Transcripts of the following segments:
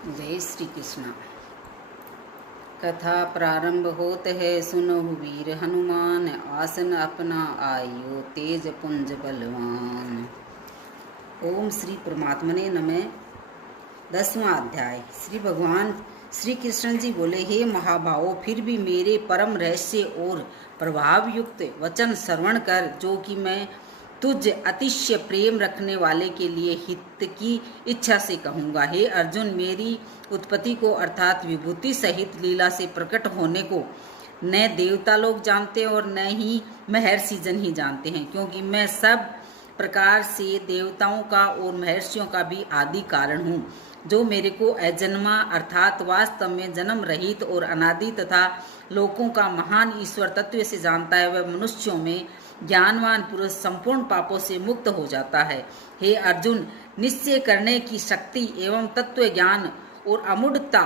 जय श्री कृष्ण। कथा प्रारंभ होत है, सुनहु वीर हनुमान, आसन अपना आयो तेज पुंज बलवान। ओम श्री परमात्मने नमः। 10वां अध्याय। श्री भगवान श्री कृष्ण जी बोले, हे महाभावों, फिर भी मेरे परम रहस्य और प्रभाव युक्त वचन श्रवण कर, जो कि मैं तुझ अतिशय प्रेम रखने वाले के लिए हित की इच्छा से कहूँगा। हे अर्जुन, मेरी उत्पत्ति को अर्थात विभूति सहित लीला से प्रकट होने को न देवता लोग जानते और न ही महर्षि जन ही जानते हैं, क्योंकि मैं सब प्रकार से देवताओं का और महर्षियों का भी आदि कारण हूँ। जो मेरे को अजन्मा अर्थात वास्तव में जन्म रहित और अनादि तथा लोकों का महान ईश्वर तत्व से जानता है, वह मनुष्यों में ज्ञानवान पुरुष संपूर्ण पापों से मुक्त हो जाता है। हे अर्जुन, निश्चय करने की शक्ति एवं तत्व ज्ञान और अमूढ़ता,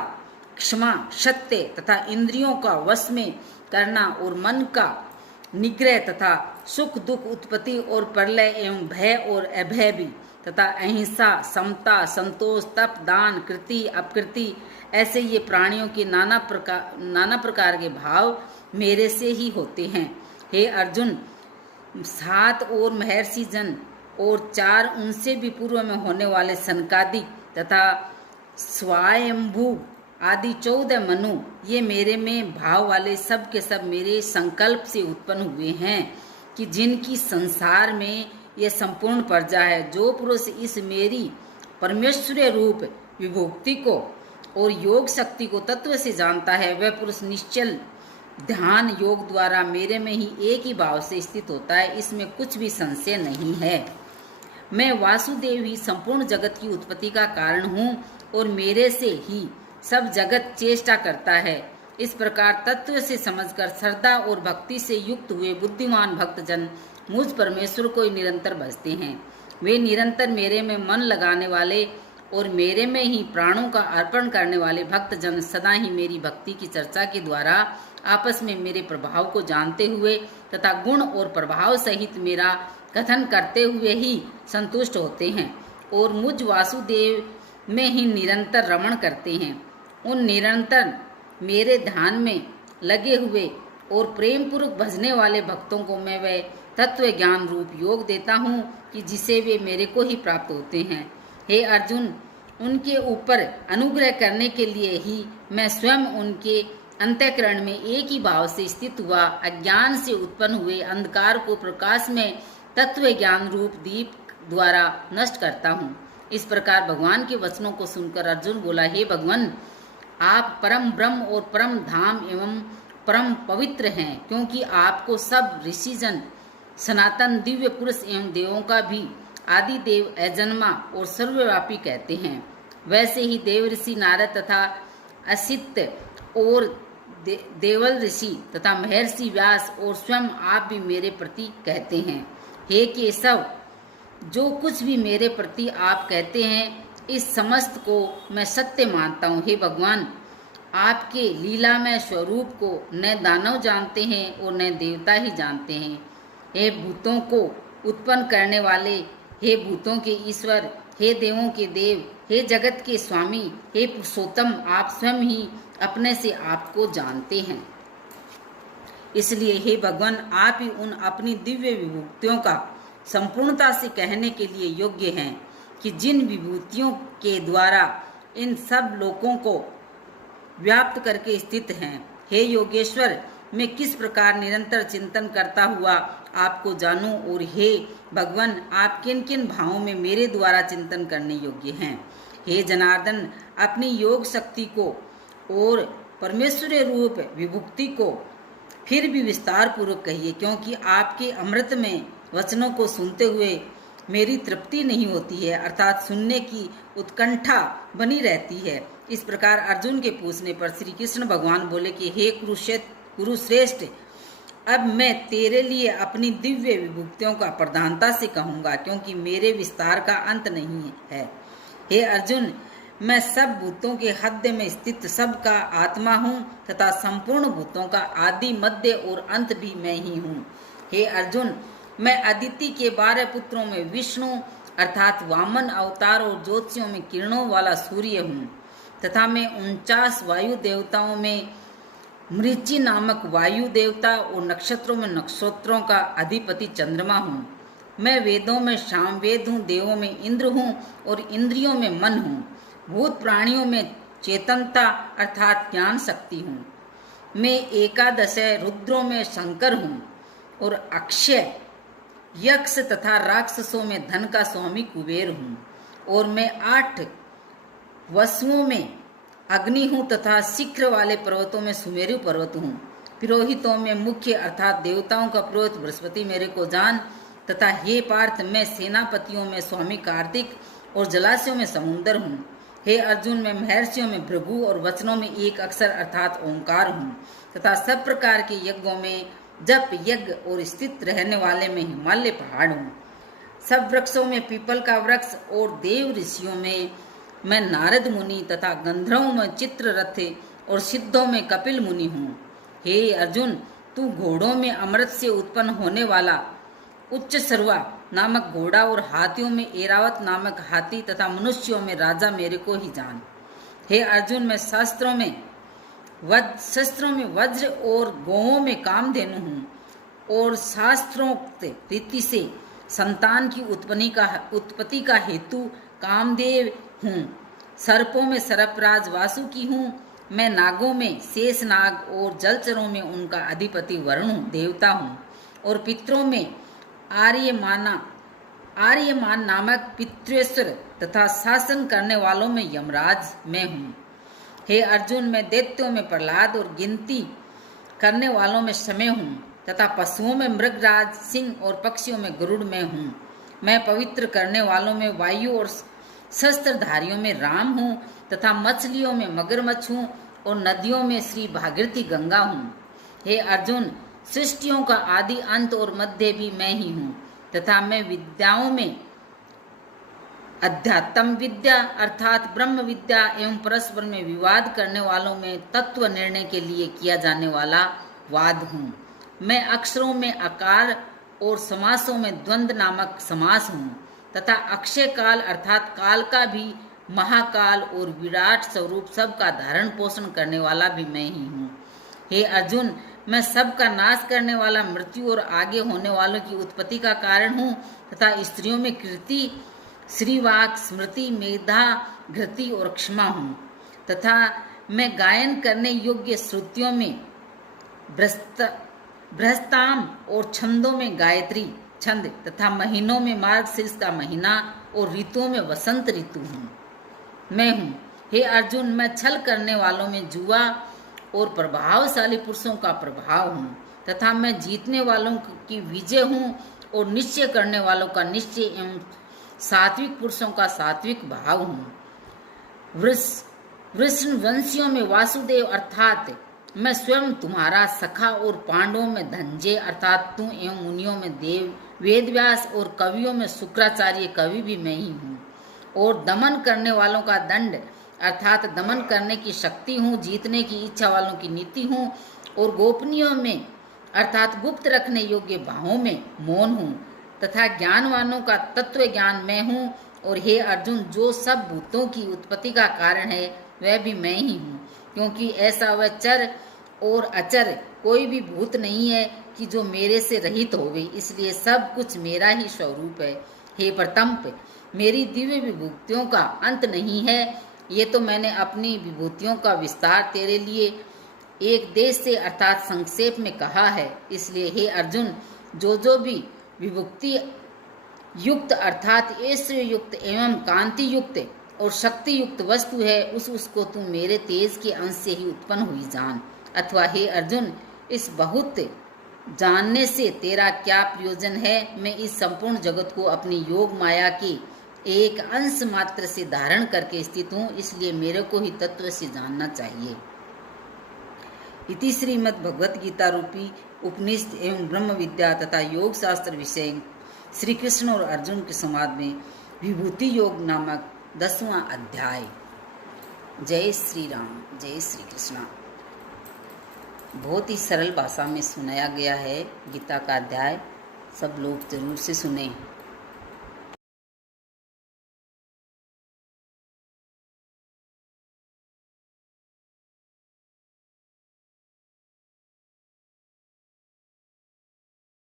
क्षमा, सत्य तथा इंद्रियों का वश में करना और मन का निग्रह तथा सुख दुख, उत्पत्ति और प्रलय एवं भय और अभय भी तथा अहिंसा, समता, संतोष, तप, दान, कृति, अपकृति, ऐसे ये प्राणियों के नाना प्रकार के भाव मेरे से ही होते हैं। हे अर्जुन, 7 और महर्षि जन और 4 उनसे भी पूर्व में होने वाले सनकादिक तथा स्वयंभू आदि 14 मनु, ये मेरे में भाव वाले सब के सब मेरे संकल्प से उत्पन्न हुए हैं, कि जिनकी संसार में यह संपूर्ण प्रजा है। जो पुरुष इस मेरी परमेश्वरीय रूप विभक्ति को और योग शक्ति को तत्व से जानता है, वह पुरुष निश्चल ध्यान योग द्वारा मेरे में ही एक ही भाव से स्थित होता है। इसमें कुछ भी संशय नहीं है। मैं वासुदेव ही संपूर्ण जगत की उत्पत्ति का कारण हूँ और मेरे से ही सब जगत चेष्टा करता है। इस प्रकार तत्व से समझकर श्रद्धा और भक्ति से युक्त हुए बुद्धिमान भक्तजन मुझ परमेश्वर को निरंतर भजते हैं। वे निरंतर मेरे में मन लगाने वाले और मेरे में ही प्राणों का अर्पण करने वाले भक्तजन सदा ही मेरी भक्ति की चर्चा के द्वारा आपस में मेरे प्रभाव को जानते हुए तथा गुण और प्रभाव सहित मेरा कथन करते हुए ही संतुष्ट होते हैं और मुझ वासुदेव में ही निरंतर रमण करते हैं। उन निरंतर मेरे ध्यान में लगे हुए और प्रेम पूर्वक भजने वाले भक्तों को मैं वह तत्व ज्ञान रूप योग देता हूँ, कि जिसे वे मेरे को ही प्राप्त होते हैं। हे अर्जुन, उनके ऊपर अनुग्रह करने के लिए ही मैं स्वयं उनके अंतःकरण में एक ही भाव से स्थित हुआ अज्ञान से उत्पन्न हुए अंधकार को प्रकाश में तत्व ज्ञान रूप दीप द्वारा नष्ट करता हूँ। इस प्रकार भगवान के वचनों को सुनकर अर्जुन बोला, हे भगवान, आप परम ब्रह्म और परम धाम एवं परम पवित्र हैं, क्योंकि आपको सब ऋषिजन सनातन दिव्य पुरुष एवं देवों का भी आदि देव, अजन्मा और सर्वव्यापी कहते हैं। वैसे ही देव ऋषि नारद तथा असित और देवल ऋषि तथा महर्षि व्यास और स्वयं आप भी मेरे प्रति कहते हैं। हे केशव, जो कुछ भी मेरे प्रति आप कहते हैं, इस समस्त को मैं सत्य मानता हूँ। हे भगवान, आपके लीलामय स्वरूप को न दानव जानते हैं और न देवता ही जानते हैं। हे भूतों को उत्पन्न करने वाले, हे भूतों के ईश्वर, हे देवों के देव, हे जगत के स्वामी, हे पुरुषोत्तम, आप स्वयं ही अपने से आपको जानते हैं। इसलिए हे भगवान, आप ही उन अपनी दिव्य विभूतियों का संपूर्णता से कहने के लिए योग्य हैं, कि जिन विभूतियों के द्वारा इन सब लोकों को व्याप्त करके स्थित हैं। हे योगेश्वर, मैं किस प्रकार निरंतर चिंतन करता हुआ आपको जानूं, और हे भगवान, आप किन किन भावों में मेरे द्वारा चिंतन करने योग्य हैं। हे जनार्दन, अपनी योग शक्ति को और परमेश्वरीय रूप विभूति को फिर भी विस्तार पूर्वक कहिए, क्योंकि आपके अमृत में वचनों को सुनते हुए मेरी तृप्ति नहीं होती है, अर्थात सुनने की उत्कंठा बनी रहती है। इस प्रकार अर्जुन के पूछने पर श्री कृष्ण भगवान बोले कि हे कुरुश्रेष्ठ, अब मैं तेरे लिए अपनी दिव्य विभूतियों का प्रधानता से कहूँगा, क्योंकि मेरे विस्तार का अंत नहीं है। हे अर्जुन, मैं सब भूतों के हृदय में स्थित सब का आत्मा हूँ तथा संपूर्ण भूतों का आदि, मध्य और अंत भी मैं ही हूँ। हे अर्जुन, मैं अदिति के 12 पुत्रों में विष्णु अर्थात वामन अवतार और ज्योतियों में किरणों वाला सूर्य हूँ तथा मैं 49 वायु देवताओं में मृची नामक वायु देवता और नक्षत्रों में नक्षत्रों का अधिपति चंद्रमा हूँ। मैं वेदों में सामवेद हूँ, देवों में इंद्र हूँ और इंद्रियों में मन हूँ। भूत प्राणियों में चेतनता अर्थात ज्ञान शक्ति हूँ। मैं एकादश रुद्रों में शंकर हूँ और अक्षय यक्ष तथा राक्षसों में धन का स्वामी कुबेर हूँ। और मैं 8 वसुओं में अग्नि हूँ तथा शिखर वाले पर्वतों में सुमेरु पर्वत हूँ। पुरोहितों में मुख्य अर्थात देवताओं का पुरोहित बृहस्पति मेरे को जान। तथा हे पार्थ, मैं सेनापतियों में स्वामी कार्तिक और जलाशयों में समुद्र हूँ। हे अर्जुन, मैं महर्षियों में भृगु और वचनों में एक अक्षर अर्थात ओंकार हूँ। तथा सब प्रकार के यज्ञों में जप यज्ञ और स्थित रहने वाले में हिमालय पहाड़ हूँ। सब वृक्षों में पीपल का वृक्ष और देव ऋषियों में मैं नारद मुनि तथा गंधर्वों में चित्ररथ और सिद्धों में कपिल मुनि हूँ। हे अर्जुन, तू घोड़ों में अमृत से उत्पन्न होने वाला उच्च सर्वा नामक घोड़ा और हाथियों में एरावत नामक हाथी तथा मनुष्यों में राजा मेरे को ही जान। हे अर्जुन, मैं शस्त्रों में वज्र और गौओं में कामधेनु हूँ और शास्त्रोक्त रीति से संतान की उत्पत्ति का हेतु कामदेव हूँ। सर्पों में सर्पराज वासुकी हूँ। मैं नागों में शेष नाग और जलचरों में उनका अधिपति वरुण देवता हूँ। और पितरों में आर्यमान नामक पितृश्वर तथा शासन करने वालों में यमराज मैं हूँ। हे अर्जुन, मैं दैत्यों में प्रहलाद और गिनती करने वालों में समय हूँ तथा पशुओं में मृगराज सिंह और पक्षियों में गरुड़ में हूँ। मैं पवित्र करने वालों में वायु और शस्त्रधारियों में राम हूँ तथा मछलियों में मगरमच्छ हूँ और नदियों में श्री भागीरथी गंगा हूँ। हे अर्जुन, सृष्टियों का आदि अंत और मध्य भी मैं ही हूँ तथा मैं विद्याओं में अध्यात्म विद्या अर्थात ब्रह्म विद्या एवं परस्पर में विवाद करने वालों में तत्व निर्णय के लिए किया जाने वाला वाद हूँ। मैं अक्षरों में आकार और समासों में द्वंद्व नामक समास हूँ तथा अक्षय काल अर्थात काल का भी महाकाल और विराट स्वरूप सबका धारण पोषण करने वाला भी मैं ही हूँ। हे अर्जुन, मैं सबका नाश करने वाला मृत्यु और आगे होने वालों की उत्पत्ति का कारण हूँ तथा स्त्रियों में कीर्ति श्रीवाक स्मृति मेधा घृति और क्षमा हूँ तथा मैं गायन करने योग्य श्रुतियों में बृहस्ताम और छंदों में गायत्री छंद तथा महीनों में मार्गशीर्ष का महीना और ऋतुओं में वसंत ऋतु हूँ मैं हूँ। हे अर्जुन, मैं छल करने वालों में जुआ और प्रभावशाली पुरुषों का प्रभाव हूँ तथा मैं जीतने वालों की विजय हूँ और निश्चय करने वालों का निश्चय एवं सात्विक पुरुषों का सात्विक भाव हूँ। वृषणवंशियों में वासुदेव अर्थात मैं स्वयं तुम्हारा सखा और पांडवों में धनंजय अर्थात तू एवं मुनियों में देव वेदव्यास और कवियों में शुक्राचार्य कवि भी मैं ही हूँ। और दमन करने वालों का दंड अर्थात दमन करने की शक्ति हूँ, जीतने की इच्छा वालों की नीति हूँ और गोपनीयों में अर्थात गुप्त रखने योग्य भावों में मौन हूँ तथा ज्ञानवानों का तत्व ज्ञान मैं हूँ। और हे अर्जुन, जो सब भूतों की उत्पत्ति का कारण है वह भी मैं ही हूँ, क्योंकि ऐसा वह चर और अचर कोई भी भूत नहीं है कि जो मेरे से रहित होवे, इसलिए सब कुछ मेरा ही स्वरूप है। हे प्रतंप, मेरी दिव्य विभूतियों का अंत नहीं है। ये तो मैंने अपनी विभूतियों का विस्तार तेरे लिए एक देश से अर्थात संक्षेप में कहा है। इसलिए हे अर्जुन, जो भी विभूति युक्त अर्थात ऐश्वर्य युक्त एवं कांति युक्त और शक्ति युक्त वस्तु है उसको तू मेरे तेज के अंश से ही उत्पन्न हुई जान। अथवा हे अर्जुन, इस बहुत जानने से तेरा क्या प्रयोजन है? मैं इस संपूर्ण जगत को अपनी योग माया के एक अंश मात्र से धारण करके स्थित हूँ, इसलिए मेरे को ही तत्व से जानना चाहिए। इति श्रीमद् भगवत गीता रूपी उपनिषद एवं ब्रह्म विद्या तथा योग शास्त्र विषय श्री कृष्ण और अर्जुन के संवाद में विभूति योग नामक 10वां अध्याय। जय श्री राम, जय श्री कृष्णा। बहुत ही सरल भाषा में सुनाया गया है गीता का अध्याय, सब लोग जरूर से सुने।